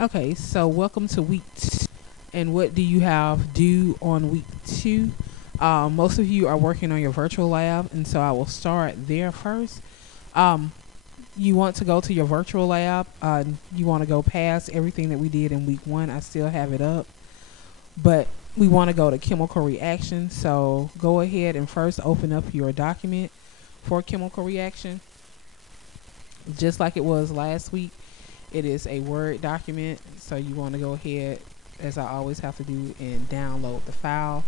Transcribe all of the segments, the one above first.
Okay, so welcome to week two. And what do you have due on week two? Most of you are working on your virtual lab, and so I will start there first. Um, you want to go to your virtual lab. You want to go past everything that we did in week one. I still have it up, but we want to go to chemical reaction. So go ahead and first open up your document for chemical reaction, just like it was last week. It is a Word document, so you want to go ahead, as I always have to do, and download the file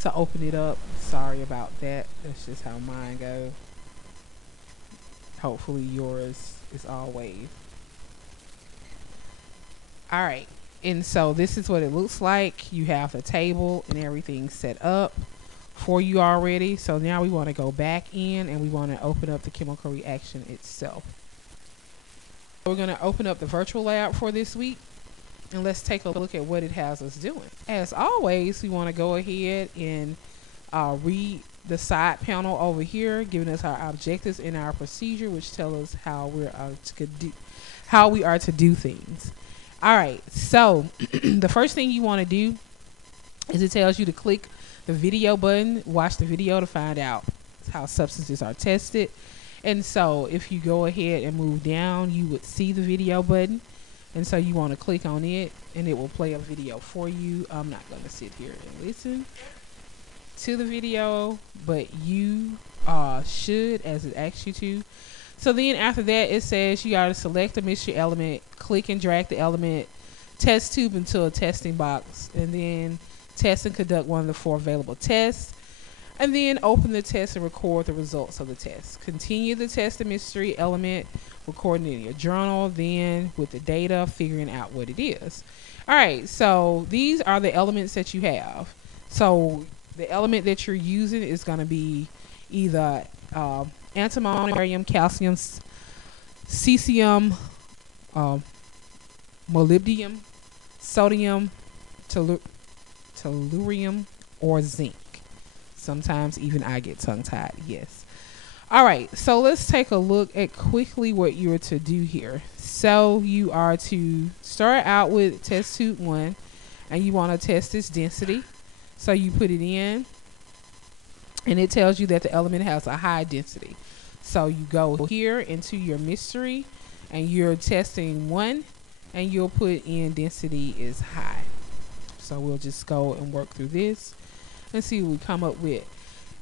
to open it up. Sorry about that. That's just how mine go. Hopefully yours is always. All right. And so this is what it looks like. You have the table and everything set up for you already. So now we want to go back in and we want to open up the chemical reaction itself. We're going to open up the virtual lab for this week, and let's take a look at what it has us doing. As always, we want to go ahead and read the side panel over here, giving us our objectives and our procedure, which tell us how we are to do things. All right, so the first thing you want to do is it tells you to click the video button, watch the video to find out how substances are tested. And so if you go ahead and move down, you would see the video button. And so you want to click on it and it will play a video for you. I'm not going to sit here and listen to the video, but you should, as it asks you to. So then after that, it says you got to select a mystery element, click and drag the element test tube into a testing box, and then test and conduct one of the 4 available tests. And then open the test and record the results of the test. Continue the test of mystery element, recording it in your journal, then with the data, figuring out what it is. All right, so these are the elements that you have. So the element that you're using is going to be either antimony, barium, calcium, cesium, molybdenum, sodium, tellurium, or zinc. Sometimes even I get tongue-tied, yes. All right, so let's take a look at quickly what you are to do here. So you are to start out with test tube 1, and you want to test its density. So you put it in, and it tells you that the element has a high density. So you go here into your mystery, and you're testing 1, and you'll put in density is high. So we'll just go and work through this and see what we come up with.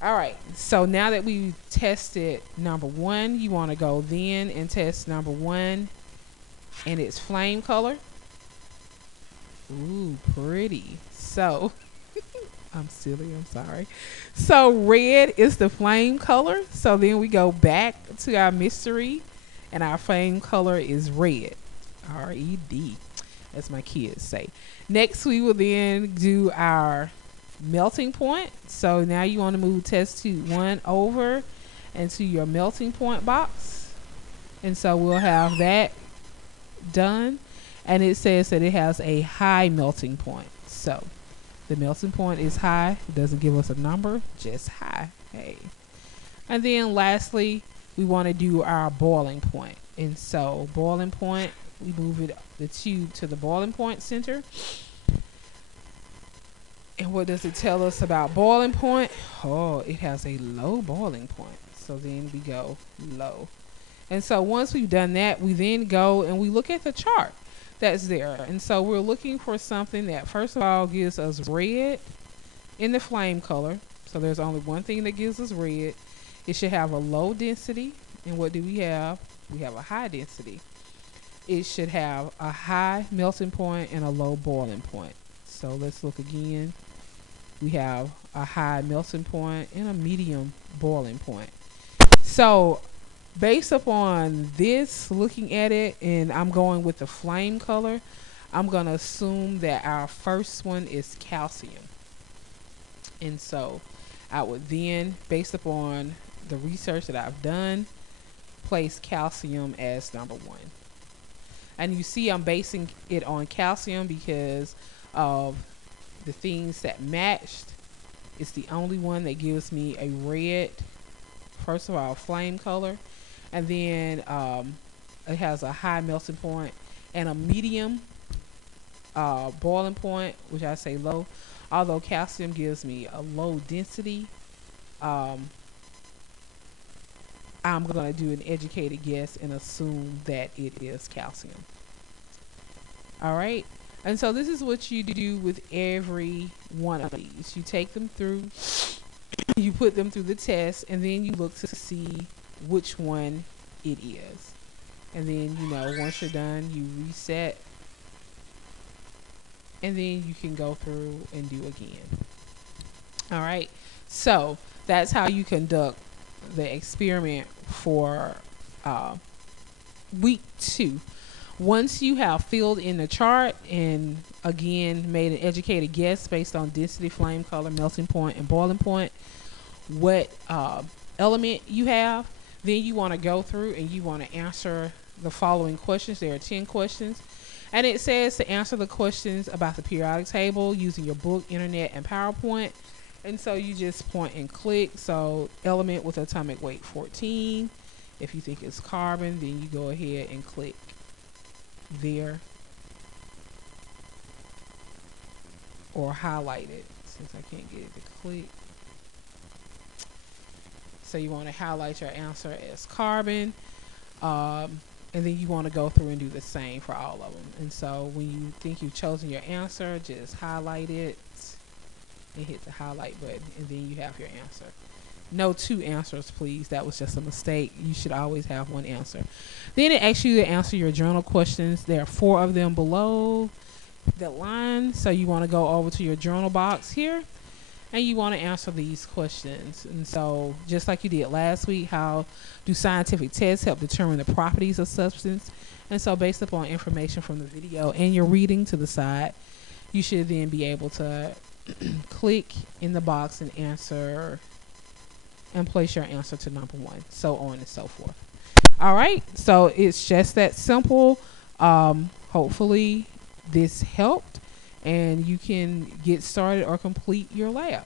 All right, so now that we tested number 1, you want to go then and test number 1 and its flame color. Ooh, pretty. So I'm silly, I'm sorry. So red is the flame color. So then we go back to our mystery, and our flame color is red. R-E-D, as my kids say. Next, we will then do our melting point. So now you want to move test tube 1 over into your melting point box. And so we'll have that done. And it says that it has a high melting point. So the melting point is high. It doesn't give us a number, just high. Hey. And then lastly, we want to do our boiling point. And so boiling point, we move the tube to the boiling point center. And what does it tell us about boiling point? Oh, it has a low boiling point. So then we go low. And so once we've done that, we then go and we look at the chart that's there. And so we're looking for something that first of all gives us red in the flame color. So there's only one thing that gives us red. It should have a low density. And what do we have? We have a high density. It should have a high melting point and a low boiling point. So let's look again. We have a high melting point and a medium boiling point. So based upon this, looking at it, and I'm going with the flame color, I'm going to assume that our first one is calcium. And so I would then, based upon the research that I've done, place calcium as number 1. And you see I'm basing it on calcium because of the things that matched. It's the only one that gives me a red, first of all, flame color. And then it has a high melting point and a medium boiling point, which I say low. Although calcium gives me a low density, um, I'm going to do an educated guess and assume that it is calcium. All right. And so this is what you do with every one of these. You take them through, you put them through the test, and then you look to see which one it is. And then, once you're done, you reset, and then you can go through and do again. All right. So that's how you conduct the experiment for week 2. Once you have filled in the chart and again made an educated guess based on density, flame color, melting point, and boiling point, what element you have, then you want to go through and you want to answer the following questions. There are 10 questions. And it says to answer the questions about the periodic table using your book, internet, and PowerPoint. And so you just point and click. So element with atomic weight 14. If you think it's carbon, then you go ahead and click there. Or highlight it, since I can't get it to click. So you want to highlight your answer as carbon. And then you want to go through and do the same for all of them. And so when you think you've chosen your answer, just highlight it and hit the highlight button, and then you have your answer. No 2 answers, please. That was just a mistake. You should always have 1 answer. Then it asks you to answer your journal questions. There are 4 of them below the line. So you want to go over to your journal box here, and you want to answer these questions. And so just like you did last week, how do scientific tests help determine the properties of substance? And so based upon information from the video and your reading to the side, you should then be able to click in the box and answer and place your answer to number 1, so on and so forth. All right, so it's just that simple. Hopefully this helped and you can get started or complete your lab.